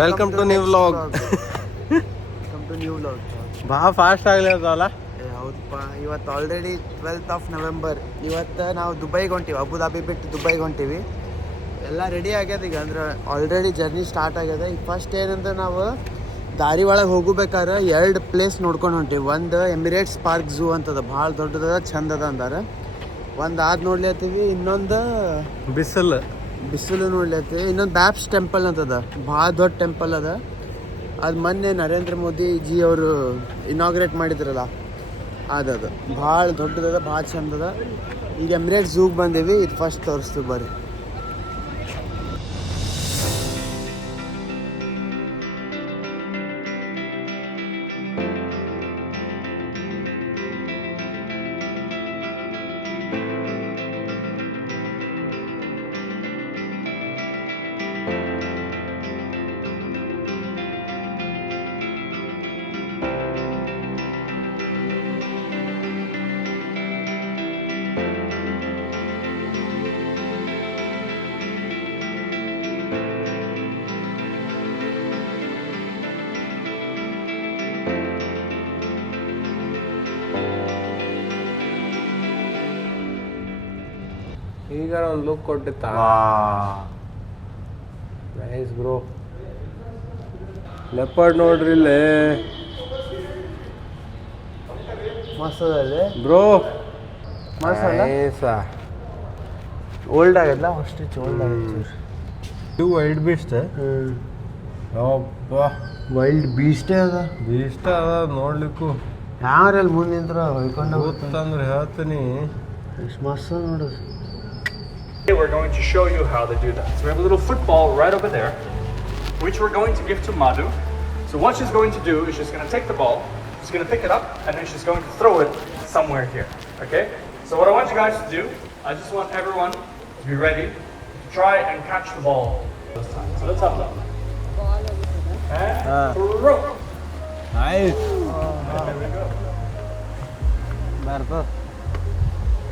Welcome to new vlog. Welcome to new vlog. ಭಾಳ fast ಆಗ್ಲಿದಲ್ಲ. ಹೌದಪ್ಪ, ಇವತ್ತು ಆಲ್ರೆಡಿ 12th of November. ಇವತ್ತು ನಾವು ದುಬೈಗೆ ಹೊಂಟೀವಿ, ಅಬುದಾಬಿ ಬಿಟ್ಟು ದುಬೈಗೆ ಹೊಂಟೀವಿ. ಎಲ್ಲ ರೆಡಿ ಆಗ್ಯದ ಈಗ, ಅಂದ್ರೆ ಆಲ್ರೆಡಿ ಜರ್ನಿ ಸ್ಟಾರ್ಟ್ ಆಗ್ಯದ. ಈಗ ಫಸ್ಟ್ ಏನಂದ್ರೆ ನಾವು ದಾರಿ ಒಳಗೆ ಹೋಗಬೇಕಾದ್ರೆ 2 ಪ್ಲೇಸ್ ನೋಡ್ಕೊಂಡು ಹೊಂಟೀವಿ. ಒಂದು ಎಮಿರೇಟ್ಸ್ ಪಾರ್ಕ್ ಝೂ ಅಂತದ, ಭಾಳ ದೊಡ್ಡದದ, ಚಂದ ಅದ ಅಂದಾರೆ. ಒಂದು ಅದು ನೋಡ್ಲತ್ತೀವಿ, ಇನ್ನೊಂದು ಬಿಸಿಲು ನೋಡ್ಲತ್ತೀವಿ. ಇನ್ನೊಂದು ಬ್ಯಾಪ್ಸ್ ಟೆಂಪಲ್ ಅಂತದ, ಭಾಳ ದೊಡ್ಡ ಟೆಂಪಲ್ ಅದ. ಅದು ಮೊನ್ನೆ ನರೇಂದ್ರ ಮೋದಿ ಜಿ ಅವರು ಇನಾಗ್ರೇಟ್ ಮಾಡಿದ್ರಲ್ಲ, ಅದದು ಭಾಳ ದೊಡ್ಡದದ, ಭಾಳ ಚಂದದ. ಈಗ ಎಮಿರೇಟ್ಸ್ ಝೂಗೆ ಬಂದೀವಿ, ಇದು ಫಸ್ಟ್ ತೋರಿಸ್ತೀವಿ ಬರ್ರಿ. ಈಗ ಒಂದು ಲುಕ್ ಕೊಟ್ಟಿತ್ತ. Nice bro. ಲೆಪರ್ಡ್ ನೋಡ್ರಿ ಇಲ್ಲಿ, ಮಸ್ತ್ ಅದ ಬ್ರೋ. ಮಸ್ತ್ ಓಲ್ಡ್ ಆಗಲ್ಲ, ಅಷ್ಟು ಓಲ್ಡ್ ಆಗಲ್ಲ. ಇದು ವೈಲ್ಡ್ ಬೀಸ್ಟ್. ವೈಲ್ಡ್ ಬೀಸ್ಟೇ ಅದ, ನೋಡ್ಲಿಕ್ಕೂ. ಯಾರಲ್ಲಿ ಮುಂದೆ ನಿಂತ್ರ ಹೊಯ್ಕೊಂಡು ಗೊತ್ತಂದ್ರೆ ಹೇಳ್ತೀನಿ. ಎಷ್ಟು ಮಸ್ತ್ ನೋಡ್ರಿ. We're going to show you how to do that. So we have a little football right over there, which we're going to give to Madhu. So what she's going to do is she's going to take the ball, she's going to pick it up, and then she's going to throw it somewhere here. Okay? So what I want you guys to do, I just want everyone to be ready to try and catch the ball this time. So let's have a look. And throw. Nice. There we go. Marco.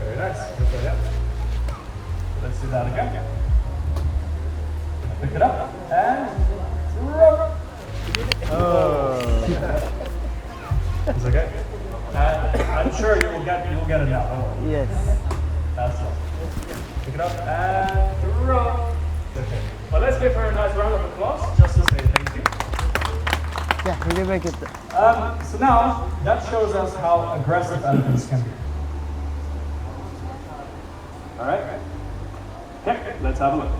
Very nice. Good for that. Let's do that again. Pick it up and throw. It's okay. I'm sure you'll get it now. Yes. That's all. Pick it up and throw. Okay. Well, let's give her a nice round of applause just to say thank you. Yeah, ಹಿಡಿಬೇಕಿತ್ತು. So now that shows us how aggressive elephants can be. All right. Okay, let's have a look.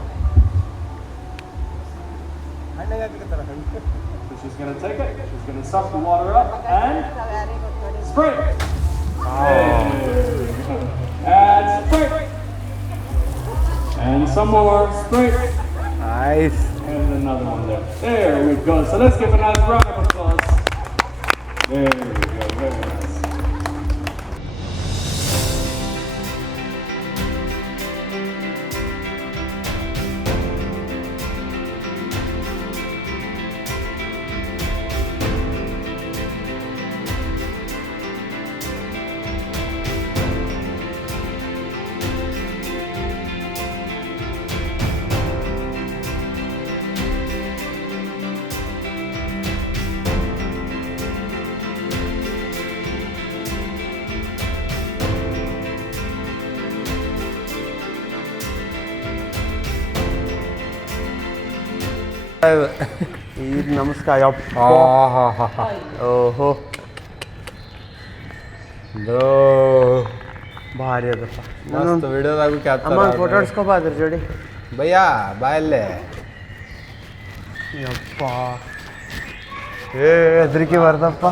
So she's going to take it, she's going to suck the water up and spray. And spray. And some more spray. Nice. And another one there. There we go. So let's give a nice round of applause. There we go, very nice. ಈಗ ನಮಸ್ಕಾರ. ಯಪ್ಪ, ಓಹೋ bro, ಭಾರಿ ಅದಪ್ಪ. ಮಸ್ತ್ ವಿಡಿಯೋದಾಗೂ ಅಮ್ಮ photo ಹೊಡ್ಸ್ಕೊಬ ಅದ್ರ ಜೋಡಿ. ಭಯ್ಯಾ ಬಾಯಲ್ಲೇ. ಯಪ್ಪ, ಹೆದರಿಕೆ ಬರ್ತಪ್ಪ.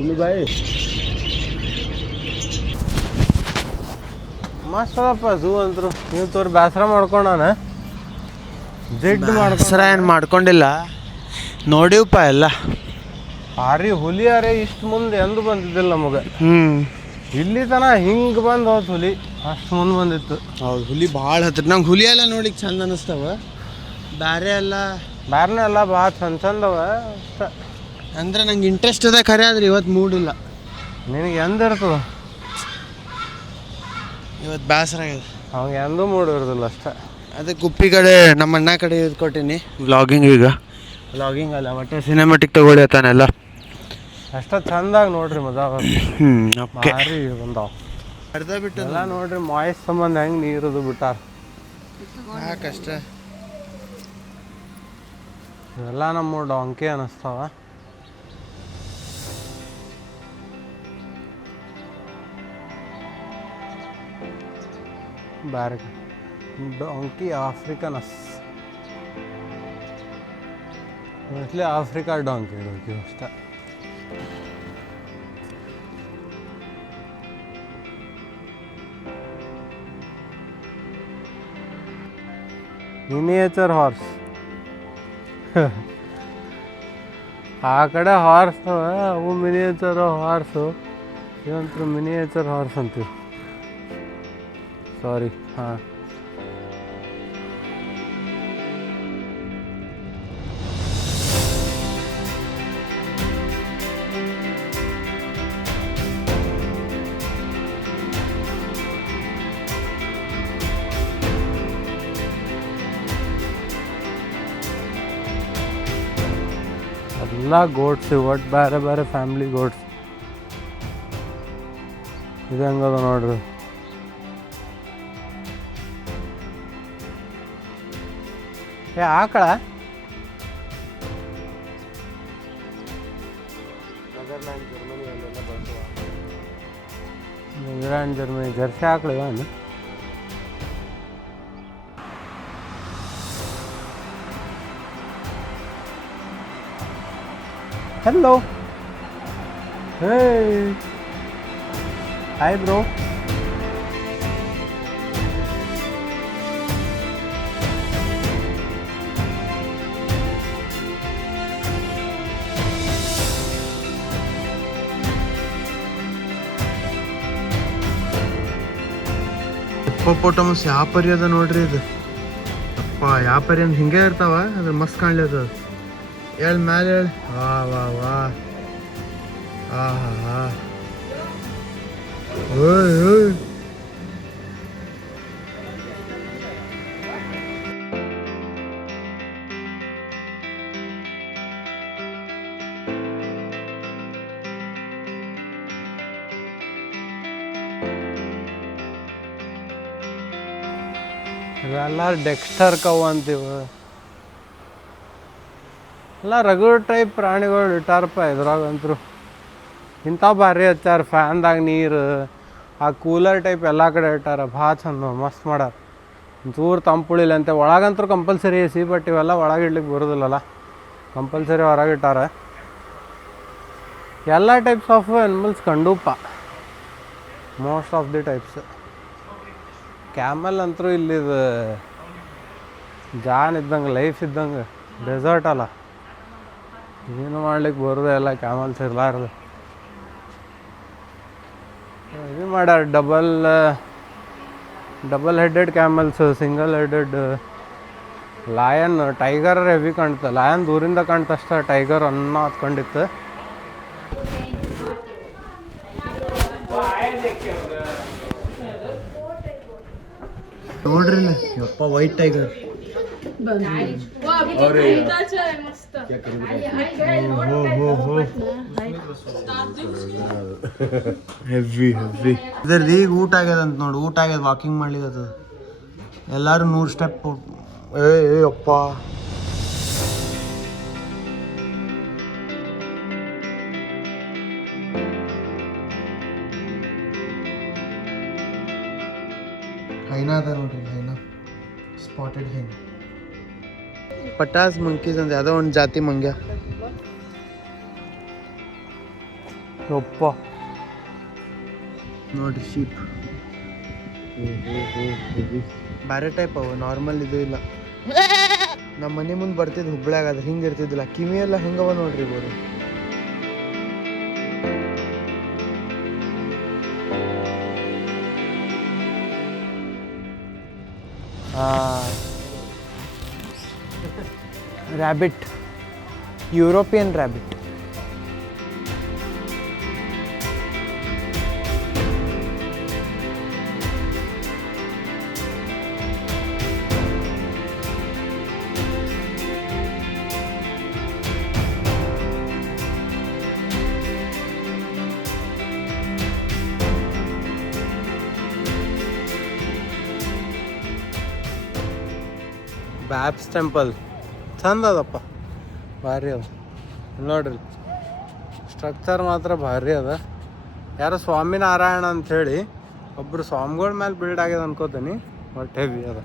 ಇಲ್ಲಿ ಬಾಯ್ ಮಸ್ತ್ ಅದಪ್ಪ ಝೂ ಅಂತರು. ನೀವು ತೋರಿ ಬೇಸರ ಮಾಡ್ಕೊಂಡಾನ ಜಿಡ್ ಹೆಸರ ಏನು ಮಾಡ್ಕೊಂಡಿಲ್ಲ, ನೋಡಿವಪ್ಪ ಎಲ್ಲ. ಭಾರಿ ಹುಲಿ ಅರೆ ಇಷ್ಟು ಮುಂದೆ ಎಂದು ಬಂದಿದ್ದಿಲ್ಲ ನಮಗೆ. ಇಲ್ಲಿ ತನ ಹಿಂಗೆ ಬಂದು ಹೋದ್ ಹುಲಿ ಅಷ್ಟು ಮುಂದೆ ಬಂದಿತ್ತು. ಹೌದು, ಹುಲಿ ಭಾಳ ಹತ್ರ. ನಂಗೆ ಹುಲಿ ಎಲ್ಲ ನೋಡ್ಲಿಕ್ಕೆ ಚಂದ ಅನ್ನಿಸ್ತವ. ಬೇರೆ ಎಲ್ಲ ಬೇರೆನೇ ಎಲ್ಲ ಭಾಳ ಚಂದ ಚಂದವ ಅಷ್ಟ. ಅಂದ್ರೆ ನಂಗೆ ಇಂಟ್ರೆಸ್ಟ್ ಅದ ಖರೆ, ಆದ್ರೆ ಇವತ್ತು ಮೂಡಿಲ್ಲ. ನಿನಗೆ ಎಂದಿರ್ತದ, ಇವತ್ತು ಬೇಸರ ಆಗಿದೆ. ಅವಂಗೆ ಎಂದೂ ಮೂಡ್ ಇರೋದಿಲ್ಲ ಅಷ್ಟೇ. ಅದಕ್ಕೆ ಉಪ್ಪಿ ಕಡೆ ನಮ್ಮ ಅಣ್ಣ ಕಡೆ ಇದು ಕೊಟ್ಟೀನಿ ವ್ಲಾಗಿಂಗ್. ಈಗ ವ್ಲಾಗಿಂಗ್ ಅಲ್ಲ, ಮತ್ತೆ ಸಿನಿಮಾಟಿಕ್ ತಗೊಳ್ಳಿ ತಾನೆಲ್ಲ ಅಷ್ಟ ಚಂದಾಗಿ ನೋಡ್ರಿ ಮಜಾ ಓಕೆ. ಭಾರಿ ಬಂದಾವ. ಅರ್ಧ ಬಿಟ್ಟು ಎಲ್ಲ ನೋಡ್ರಿ ಮಾಯ್ಸ್ ಸಂಬಂಧ ಹೆಂಗೆ ನೀರದು ಬಿಟ್ಟಾರ. ಯಾಕಷ್ಟ ಇವೆಲ್ಲ ನಮ್ಮ ಡಾಂಕಿ ಅನ್ನಿಸ್ತಾವ. ಬ್ಯಾರೆ donkey Africans, mostly Africa donkey donkey ಅಷ್ಟೇ. ಮಿನಿಯೇಚರ್ ಹಾರ್ಸ್ ಆ ಕಡೆ ಹಾರ್ಸ್ ಅವು ಮಿನಿಯೇಚರ್ ಹಾರ್ಸು, ಇವಂತರ ಮಿನಿಯೇಚರ್ ಹಾರ್ಸ್ ಅಂತೀವಿ. ಸಾರಿ, ಹಾಂ. ಎಲ್ಲ ಗೋಟ್ಸ್, ಒಟ್ಟು ಬೇರೆ ಬೇರೆ ಫ್ಯಾಮ್ಲಿ ಗೋಟ್ಸ್. ಇದು ಹೆಂಗದ ನೋಡ್ರಿ. ಆಕಳ ನೆದರ್ಲ್ಯಾಂಡ್ ಜರ್ಮನಿ ಜರ್ಸಿ ಆಕಳ ಇವನು. Hello. Hey. Hi bro. ಹಿಪ್ಪೋಪೋಟಮಸ್ ಯಾವ ಪರಿ ಅದ ನೋಡ್ರಿ. ಇದು ಅಪ್ಪ ಯಾವ ಪರಿ ಅಂತ ಹಿಂಗೆ ಇರ್ತಾವ, ಅದ್ರ ಮಸ್ತ್ ಕಾಣ್ಲದ. ಹೇಳಿ ಮ್ಯಾಲೆ ಹೇಳಿ. ವಾ ವಾ ವಾ, ಹಾ ಹಾ ಹಾ. ಓಯ್ ಓಯ್, ಇವೆಲ್ಲ ಡೆಕ್ಸ್ಟರ್ ಕವ್ ಅಂತೀವಿ. ಎಲ್ಲ ರಗಡ್ ಟೈಪ್ ಪ್ರಾಣಿಗಳು ಇಟ್ಟಾರಪ್ಪ ಇದ್ರಾಗಂತರು. ಇಂಥ ಭಾರಿ ಹಚ್ಚಾರ. ಫ್ಯಾನ್ದಾಗ ನೀರು, ಆ ಕೂಲರ್ ಟೈಪ್ ಎಲ್ಲ ಕಡೆ ಇಟ್ಟಾರ. ಭಾಳ ಚಂದ ಮಸ್ತ್ ಮಾಡ್ಯಾರ. ಒಂಚೂರು ತಂಪುಳಿಲ್ಲ ಅಂತ. ಒಳಗಂತೂ ಕಂಪಲ್ಸರಿ ಎ ಸಿ, ಬಟ್ ಇವೆಲ್ಲ ಒಳಗೆ ಇಡ್ಲಿಕ್ಕೆ ಬರೋದಿಲ್ಲಲ್ಲ, ಕಂಪಲ್ಸರಿ ಹೊರಗೆ ಇಟ್ಟಾರ. ಎಲ್ಲ ಟೈಪ್ಸ್ ಆಫ್ ಅನಿಮಲ್ಸ್ ಕಂಡುಪ್ಪ, most of the types. Camel ಅಂತೂ ಇಲ್ಲಿದು ಜಾನ್ ಇದ್ದಂಗೆ, ಲೈಫ್ ಇದ್ದಂಗೆ. ಡೆಸರ್ಟ್ ಅಲ್ಲ, ಏನು ಮಾಡ್ಲಿಕ್ಕೆ ಬರೋದೇ ಎಲ್ಲ ಕ್ಯಾಮಲ್ಸ್ ಇರಲಾರ್ದು. ಇದು ಮಾಡ್ಯಾರ double headed camels, single headed. Lion, tiger heavy ಕಾಣ್ತ. ಲಯನ್ ದೂರಿಂದ ಕಾಣ್ತಷ್ಟ, ಟೈಗರ್ ಅನ್ನ ಹತ್ಕೊಂಡಿತ್ತು. ನೋಡ್ರಿ ಯಪ್ಪ, ವೈಟ್ ಟೈಗರ್. Heavy heavy. ಇದ್ರಲ್ಲಿ ಈಗ ಊಟ ಆಗ್ಯದ ಅಂತ ನೋಡಿ. ಊಟ ಆಗ್ಯದ, ವಾಕಿಂಗ್ ಮಾಡ್ಲಿಕ್ಕೆ ಎಲ್ಲಾರು 100 ಸ್ಟೆಪ್. ಏ ಅಪ್ಪ, ಹೈನಾ ಅದ ನೋಡ್ರಿ, ಹೈನಾ, ಸ್ಪಾಟೆಡ್ ಹೈನಾ. ಪಟಾಸ್ ಮಂಕೀಸ್ ಅಂತ ಯಾವುದೋ ಒಂದು ಜಾತಿ ಮಂಗ್ಯ. ಒಪ್ಪ ನೋಡ್ರಿ ಶೀಪ್ ಬೇರೆ ಟೈಪ್ ಅವು ನಾರ್ಮಲ್ ಇದು ಇಲ್ಲ. ನಮ್ಮ ಮನೆ ಮುಂದೆ ಬರ್ತಿದ್ದು ಹುಬ್ಳ್ಯಾಗ ಅದ್ರ ಹಿಂಗೆ ಇರ್ತಿದ್ದಿಲ್ಲ. ಕಿವಿ ಎಲ್ಲ ಹೆಂಗವ ನೋಡ್ರಿ ಬೋರು. Rabbit, European rabbit. BAPS temple ಚಂದ ಅದಪ್ಪ, ಭಾರಿ ಅದ ನೋಡ್ರಿ. ಸ್ಟ್ರಕ್ಚರ್ ಮಾತ್ರ ಭಾರಿ ಅದ. ಯಾರೋ ಸ್ವಾಮಿನಾರಾಯಣ ಅಂಥೇಳಿ ಒಬ್ಬರು ಸ್ವಾಮಿಗಳ ಮೇಲೆ ಬಿಲ್ಡ್ ಆಗ್ಯದ ಅನ್ಕೋತೀನಿ. ಬಟ್ ಹೆವಿ ಅದ.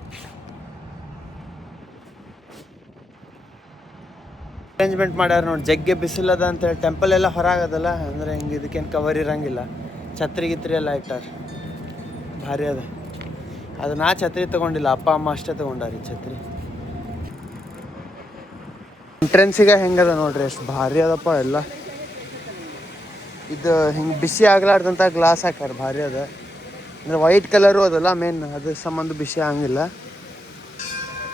ಅರೇಂಜ್ಮೆಂಟ್ ಮಾಡ್ಯಾರ ನೋಡಿ. ಜಗ್ಗೆ ಬಿಸಿಲದ ಅಂತೇಳಿ ಟೆಂಪಲ್ ಎಲ್ಲ ಹೊರಗದಲ್ಲ, ಅಂದರೆ ಹಿಂಗೆ ಇದಕ್ಕೇನು ಕವರ್ ಇರಂಗಿಲ್ಲ. ಛತ್ರಿ ಗಿತ್ರಿ ಎಲ್ಲ ಇಟ್ಟಾರ, ಭಾರಿ ಅದ. ಅದು ನಾ ಛತ್ರಿ ತೊಗೊಂಡಿಲ್ಲ, ಅಪ್ಪ ಅಮ್ಮ ಅಷ್ಟೇ ತೊಗೊಂಡಾರಿ ಛತ್ರಿ. ಎಂಟ್ರೆನ್ಸಿಗೆ ಹೆಂಗದ ನೋಡ್ರಿ, ಎಷ್ಟು ಭಾರಿ ಅದಪ್ಪ ಎಲ್ಲ. ಇದು ಹಿಂಗೆ ಬಿಸಿ ಆಗ್ಲಾರ್ದಂಥ ಗ್ಲಾಸ್ ಹಾಕ್ಯಾರ, ಭಾರಿ ಅದ. ಅಂದರೆ ವೈಟ್ ಕಲರು ಅದಲ್ಲ ಮೇನ್, ಅದ್ರ ಸಂಬಂಧ ಬಿಸಿ ಆಗಂಗಿಲ್ಲ.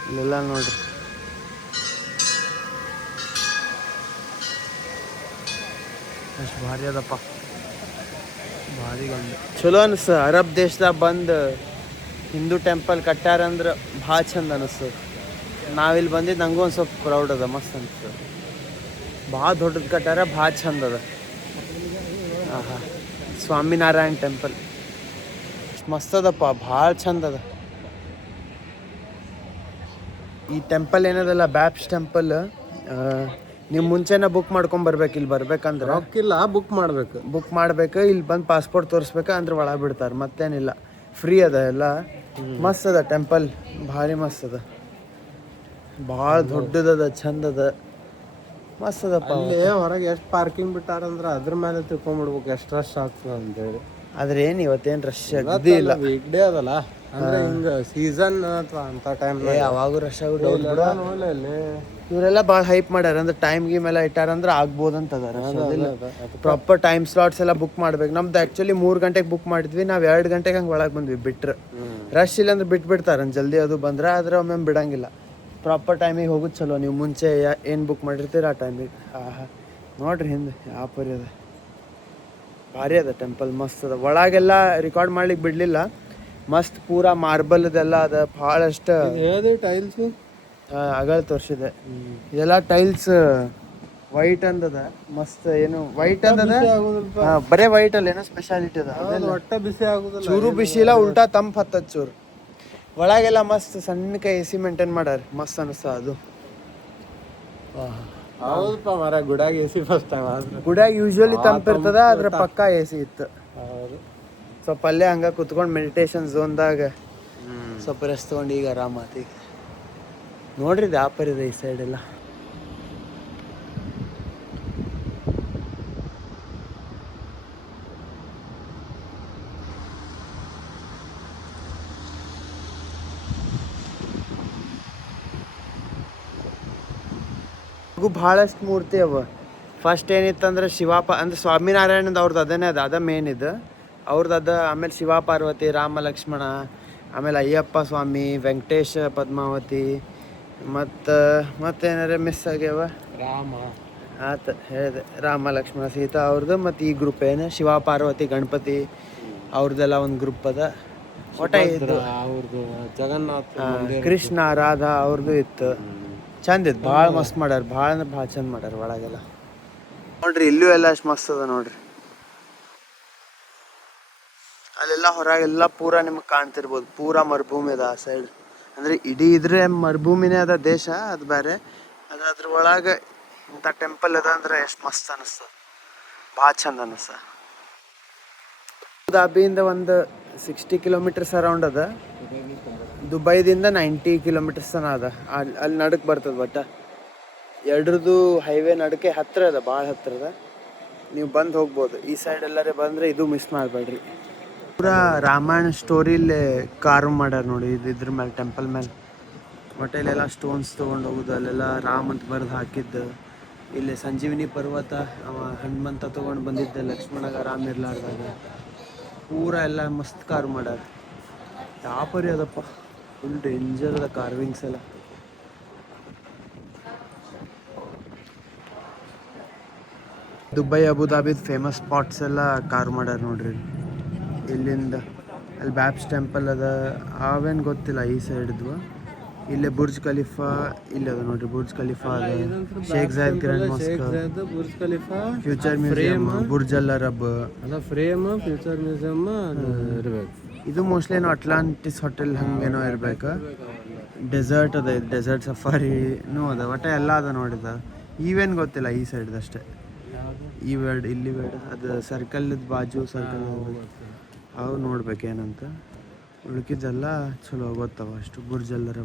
ಇಲ್ಲೆಲ್ಲ ನೋಡ್ರಿ ಎಷ್ಟು ಭಾರಿ ಅದಪ್ಪ, ಭಾರಿ ಗಂಡ. ಚಲೋ ಅನಿಸ್ತು. ಅರಬ್ ದೇಶದಾಗ ಬಂದು ಹಿಂದೂ ಟೆಂಪಲ್ ಕಟ್ಟಾರಂದ್ರೆ ಭಾಳ ಚಂದ ಅನಿಸ್ತು. ನಾವಿಲ್ಲಿ ಬಂದಿದ್ದು ನಂಗೂ ಒಂದು ಸ್ವಲ್ಪ ಪ್ರೌಡ್ ಅದ, ಮಸ್ತ್ ಅನಿಸ್ತದೆ. ಭಾಳ ದೊಡ್ಡದು ಕಟ್ಟಾರ, ಭಾಳ ಚಂದ ಅದ. ಹಾಂ ಸ್ವಾಮಿನಾರಾಯಣ ಟೆಂಪಲ್ ಮಸ್ತ್ ಅದಪ್ಪ, ಭಾಳ ಚಂದ ಅದ. ಈ ಟೆಂಪಲ್ ಏನದಲ್ಲ, ಬ್ಯಾಪ್ಸ್ ಟೆಂಪಲ್, ನೀವು ಮುಂಚೆನೇ ಬುಕ್ ಮಾಡ್ಕೊಂಬರ್ಬೇಕು. ಇಲ್ಲಿ ಬರ್ಬೇಕಂದ್ರೆ ರೊಕ್ಕಿಲ್ಲ, ಬುಕ್ ಮಾಡ್ಬೇಕು. ಇಲ್ಲಿ ಬಂದು ಪಾಸ್ಪೋರ್ಟ್ ತೋರಿಸ್ಬೇಕು, ಅಂದ್ರೆ ಒಳಗೆ ಬಿಡ್ತಾರೆ. ಮತ್ತೇನಿಲ್ಲ, ಫ್ರೀ ಅದ ಎಲ್ಲ. ಮಸ್ತ್ ಅದ ಟೆಂಪಲ್, ಭಾರಿ ಮಸ್ತ್ ಅದ. ಭಾಳ ದೊಡ್ಡದದ, ಚಂದ ಅದ, ಮಸ್ತ್ ಅದಪ್ಪ. ಅಲ್ಲಿ ಹೊರಗೆ ಎಷ್ಟು ಪಾರ್ಕಿಂಗ್ ಬಿಟ್ಟಾರಂದ್ರೆ ಅದ್ರ ಮೇಲೆ ತಿಳ್ಕೊಂಡ್ಬಿಡ್ಬೇಕು ಎಷ್ಟು ರಶ್ ಆಗ್ತದೆ ಅಂತೇಳಿ. ಆದ್ರೆ ಏನು ಇವತ್ತೇನು ರಶ್ ಇಲ್ಲ. ವೀಕ್ ಡೇ ಅದಲ್ಲ, ಅಂದ್ರೆ ಹಿಂಗ ಸೀಸನ್ ಅಥವಾ ಅಂತ ಟೈಮ್ ಯಾವಾಗೂ ರಶ್ ಆಗುತ್ತೆ. ಇವರೆಲ್ಲ ಭಾಳ ಹೈಪ್ ಮಾಡ್ಯಾರ, ಅಂದ್ರೆ ಟೈಮ್ ಗೀಮ್ ಎಲ್ಲ ಇಟ್ಟಾರಂದ್ರೆ ಆಗ್ಬೋದಂತ ಅದ. ಪ್ರಾಪರ್ ಟೈಮ್ ಸ್ಲಾಟ್ಸ್ ಎಲ್ಲ ಬುಕ್ ಮಾಡ್ಬೇಕು. ನಮ್ದು ಆ್ಯಕ್ಚುಲಿ 3 ಗಂಟೆಗೆ ಬುಕ್ ಮಾಡಿದ್ವಿ, ನಾವು 2 ಗಂಟೆಗೆ ಹಂಗೆ ಒಳಗೆ ಬಂದ್ವಿ. ಬಿಟ್ರೆ ರಶ್ ಇಲ್ಲ ಅಂದ್ರೆ ಬಿಟ್ಬಿಡ್ತಾರೆ ಜಲ್ದಿ, ಅದು ಬಂದ್ರೆ. ಆದ್ರೆ ಒಮ್ಮೆ ಬಿಡಂಗಿಲ್ಲ. ಪ್ರಾಪರ್ ಟೈಮಿಗೆ ಹೋಗೋದು ಚಲೋ. ನೀವು ಮುಂಚೆ ಏನು ಬುಕ್ ಮಾಡಿರ್ತೀರ ಆ ಟೈಮಿಗೆ. ನೋಡ್ರಿ ಹಿಂದೆ ಯಾವ ಪರಿ ಅದ, ಭಾರಿ ಅದ ಟೆಂಪಲ್, ಮಸ್ತ್ ಅದ. ಒಳಗೆಲ್ಲ ರೆಕಾರ್ಡ್ ಮಾಡ್ಲಿಕ್ಕೆ ಬಿಡಲಿಲ್ಲ. ಮಸ್ತ್ ಪೂರಾ ಮಾರ್ಬಲ್ದೆಲ್ಲ ಅದ, ಭಾಳಷ್ಟು ಟೈಲ್ಸ್ ಅಗಳ ತೋರಿಸಿದೆ. ಇದೆಲ್ಲ ಟೈಲ್ಸ್ ವೈಟ್ ಅಂದದ, ಮಸ್ತ್. ಏನು ವೈಟ್ ಅಂದದ, ಬರೇ ವೈಟ್ ಅಲ್ಲಿ ಏನೋ ಸ್ಪೆಷಾಲಿಟಿ ಅದ. ಒಟ್ಟ ಬಿಸಿ ಆಗುದಿಲ್ಲ, ಚೂರು ಬಿಸಿ ಇಲ್ಲ, ಉಲ್ಟಾ ತಂಪ್ ಹತ್ತದ ಚೂರು. ಒಳಗೆಲ್ಲ ಮಸ್ತ್ ಸಣ್ಣಕ AC ಮೇಂಟೈನ್ ಮಾಡ್ಯಾರ, ಮಸ್ತ್ ಅನಿಸ್ತ ಅದು. ಹೌದಪ್ಪ ಮರ, ಗುಡಾಗ AC ಫಸ್ಟ್ ಟೈಮ್ ಆದ್ರೆ. ಗುಡಾಗ ಯೂಶ್ವಲಿ ತಂಪಿರ್ತದ, ಅದ್ರ ಪಕ್ಕ AC ಇತ್ತು. ಹೌದು. ಸ್ವಲ್ಪ ಅಲ್ಲೇ ಹಂಗ ಕುತ್ಕೊಂಡು ಮೆಡಿಟೇಷನ್ ಝೋನ್ದಾಗ ಸ್ವಲ್ಪ ರೆಸ್ಟ್ ತೊಗೊಂಡು ಈಗ ಆರಾಮಾತಿ. ನೋಡ್ರಿ ವ್ಯಾಪಾರ ಇದೆ ಈ ಸೈಡ್ ಎಲ್ಲ. ಭಾಳಷ್ಟು ಮೂರ್ತಿ ಅವ. ಫಸ್ಟ್ ಏನಿತ್ತಂದ್ರೆ ಶಿವಪ್ಪ ಅಂದ್ರೆ ಸ್ವಾಮಿನಾರಾಯಣದ ಅವ್ರದ್ದು ಅದೇನೇ ಅದ ಮೇನ್ ಇದು ಅವ್ರದ್ದು ಅದ. ಆಮೇಲೆ ಶಿವ ಪಾರ್ವತಿ, ರಾಮ ಲಕ್ಷ್ಮಣ, ಆಮೇಲೆ ಅಯ್ಯಪ್ಪ ಸ್ವಾಮಿ, ವೆಂಕಟೇಶ, ಪದ್ಮಾವತಿ, ಮತ್ತೇನಾರ ಮಿಸ್ ಆಗ್ಯಾವ. ರಾಮ ಆತ ಹೇಳಿದೆ, ರಾಮ ಲಕ್ಷ್ಮಣ ಸೀತಾ ಅವ್ರದ್ದು. ಮತ್ತು ಈ ಗ್ರೂಪ್ ಏನು ಶಿವ ಪಾರ್ವತಿ ಗಣಪತಿ ಅವ್ರದ್ದೆಲ್ಲ ಒಂದು ಗ್ರೂಪ್ ಅದ. ಒಟ್ಟ ಇದ್ದು ಅವ್ರದ್ದು ಜಗನ್ನಾಥ, ಕೃಷ್ಣ ರಾಧಾ ಅವ್ರದ್ದು ಇತ್ತು. ಚಂದ ಇತ್ತು, ಭಾಳ ಮಸ್ತ್ ಮಾಡ್ಯಾರ. ಭಾಳ ಅಂದ್ರೆ ಭಾಳ ಚಂದ ಮಾಡ್ಯಾರ ಒಳಗೆಲ್ಲ. ನೋಡ್ರಿ ಇಲ್ಲೂ ಎಲ್ಲ ಅಷ್ಟು ಮಸ್ತ್ ಅದ ನೋಡ್ರಿ. ಅಲ್ಲೆಲ್ಲ ಹೊರಗೆಲ್ಲ ಪೂರಾ ನಿಮಗೆ ಕಾಣ್ತಿರ್ಬೋದು, ಪೂರಾ ಮರುಭೂಮಿ ಅದ ಆ ಸೈಡ್. ಅಂದರೆ ಇಡೀ ಇದ್ರೆ ಮರುಭೂಮಿನೇ ಅದ ದೇಶ, ಅದು ಬೇರೆ. ಅದು ಅದ್ರ ಒಳಗೆ ಇಂಥ ಟೆಂಪಲ್ ಅದ ಅಂದ್ರೆ ಎಷ್ಟು ಮಸ್ತ್ ಅನ್ನಿಸ್ತದ, ಭಾಳ ಚಂದ ಅನ್ನಿಸ್ತ. ಅಬುದಾಬಿಯಿಂದ ಒಂದು 60 ಕಿಲೋಮೀಟರ್ಸ್ ಅರೌಂಡ್ ಅದ. ದುಬೈದಿಂದ 90 ಕಿಲೋಮೀಟರ್ಸ್ ತನ ಅದ. ಅಲ್ಲಿ ನಡಕ್ಕೆ ಬರ್ತದೆ. ಬಟ್ ಎರಡ್ರದ್ದು ಹೈವೇ ನಡಕ್ಕೆ ಹತ್ತಿರ ಅದ, ಭಾಳ ಹತ್ತಿರ ಅದ. ನೀವು ಬಂದು ಹೋಗ್ಬೋದು. ಈ ಸೈಡ್ ಎಲ್ಲರೇ ಬಂದರೆ ಇದು ಮಿಸ್ ಮಾಡಬೇಡ್ರಿ. ಪೂರಾ ರಾಮಾಯಣ ಸ್ಟೋರಿಲೇ ಕಾರ್ವ್ ಮಾಡ್ಯಾರ ನೋಡಿ, ಇದ್ರ ಮೇಲೆ ಟೆಂಪಲ್ ಮೇಲೆ. ಮತ್ತು ಇಲ್ಲೆಲ್ಲ ಸ್ಟೋನ್ಸ್ ತೊಗೊಂಡು ಹೋಗೋದು, ಅಲ್ಲೆಲ್ಲ ರಾಮ್ ಅಂತ ಬರೆದು ಹಾಕಿದ್ದು. ಇಲ್ಲಿ ಸಂಜೀವಿನಿ ಪರ್ವತ ಅವ ಹನುಮಂತ ತೊಗೊಂಡು ಬಂದಿದ್ದ ಲಕ್ಷ್ಮಣಗ ರಾಮ್ ಇರ್ಲಾರ್ದಾಗ. ಪೂರ ಎಲ್ಲ ಮಸ್ತ್ ಕಾರ್ವ್ ಮಾಡ್ಯಾರ. ಯಾವ ಪರಿ ಅದಪ್ಪ, ಫುಲ್ ಡೇಂಜರ್ ಅದ ಕಾರ್ವಿಂಗ್ಸ್ ಎಲ್ಲ. ದುಬೈ ಅಬುದಾಬಿದ ಫೇಮಸ್ ಸ್ಪಾಟ್ಸ್ ಎಲ್ಲ ಕಾರ್ವ್ ಮಾಡ್ಯಾರ ನೋಡ್ರಿ. ಇಲ್ಲಿಂದ ಅಲ್ಲಿ ಬ್ಯಾಬ್ಸ್ ಟೆಂಪಲ್ ಅದ, ಅವೇನು ಗೊತ್ತಿಲ್ಲ ಈ ಸೈಡ್ದು. ಇಲ್ಲೇ ಬುರ್ಜ್ ಖಲೀಫಾ ಇಲ್ಲಿ ಅದ ನೋಡ್ರಿ, ಬುರ್ಜ್ ಖಲೀಫಾ ಅದ, Sheikh Zayed Grand Mosque, Burj Khalifa, future museum, Burj Al Arab ಅದ ಫ್ರೇಮ್, ಫ್ಯೂಚರ್ ಮ್ಯೂಸಿಯಮ್ ಇರ್ಬೇಕು. ಇದು ಮೋಸ್ಟ್ಲಿ ಏನೋ ಅಟ್ಲಾಂಟಿಸ್ ಹೋಟೆಲ್ ಹಂಗೇನೋ ಇರ್ಬೇಕು. ಡೆಸರ್ಟ್ ಅದ, ಡೆಸರ್ಟ್ ಸಫಾರಿನೂ ಅದ, ಒಟ್ಟು ಎಲ್ಲ ಅದ ನೋಡಿದ. ಇವೇನು ಗೊತ್ತಿಲ್ಲ ಈ ಸೈಡ್ದಷ್ಟೇ. ಈ ವರ್ಡ್ ಇಲ್ಲಿ ವರ್ಡ್ ಅದು ಸರ್ಕಲ್ದ ಬಾಜು ಸರ್ಕಲ್ ಅವು ನೋಡ್ಬೇಕೇನಂತ. ಉಳ್ಕಿದ್ದೆಲ್ಲ ಚಲೋ ಗೊತ್ತವ ಅಷ್ಟು. ಬುರ್ಜಲ್ಲರ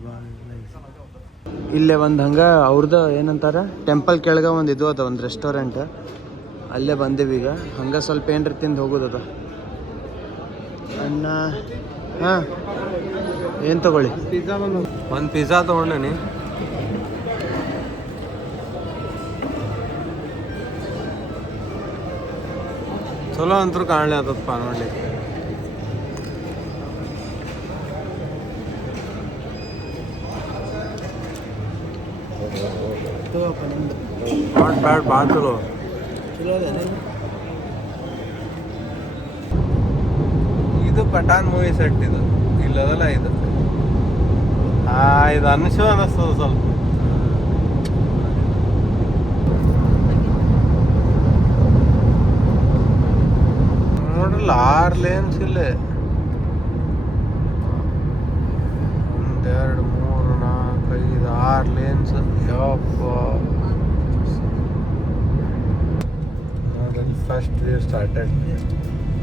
ಇಲ್ಲೇ ಒಂದು ಹಂಗೆ ಅವ್ರದ್ದು ಏನಂತಾರೆ ಟೆಂಪಲ್ ಕೆಳಗೆ ಒಂದು ಇದು ಅದ, ಒಂದು ರೆಸ್ಟೋರೆಂಟ್. ಅಲ್ಲೇ ಬಂದೀವಿ ಈಗ. ಹಂಗೆ ಸ್ವಲ್ಪ ಏನ್ರ ತಿಂದು ಹೋಗೋದದ. ಅನ್ನ ಹಾಂ ಏನು ತಗೊಳ್ಳಿ? ಒಂದು ಪಿಜ್ಜಾ ತೊಗೊಂಡೇನಿ. ಚಲೋ ಅಂತೂ ಕಾಣಲಿ ಅದಪ್ಪ ನೋಡ್ಲಿಕ್ಕೆ. ನಾಟ್ ಬ್ಯಾಡ್, ಭಾಳ ಚಲೋ. ಇದು ಪಠಾನ್ ಮೂವಿ ಸೆಟ್ ಇದು ಇಲ್ಲದಲ್ಲ ಇದು. ಇದು ಅನ್ಶೋ ಅನ್ನಿಸ್ತದ ಸ್ವಲ್ಪ. ನೋಡ್ರಲ್ಲ 6 ಲೇನ್ಸ್ ಇಲ್ಲೇ. 1 2 3 4 5 6 ಲೇನ್ಸ್. ಯಪ್ಪ, first we started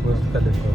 Burj Khalifa.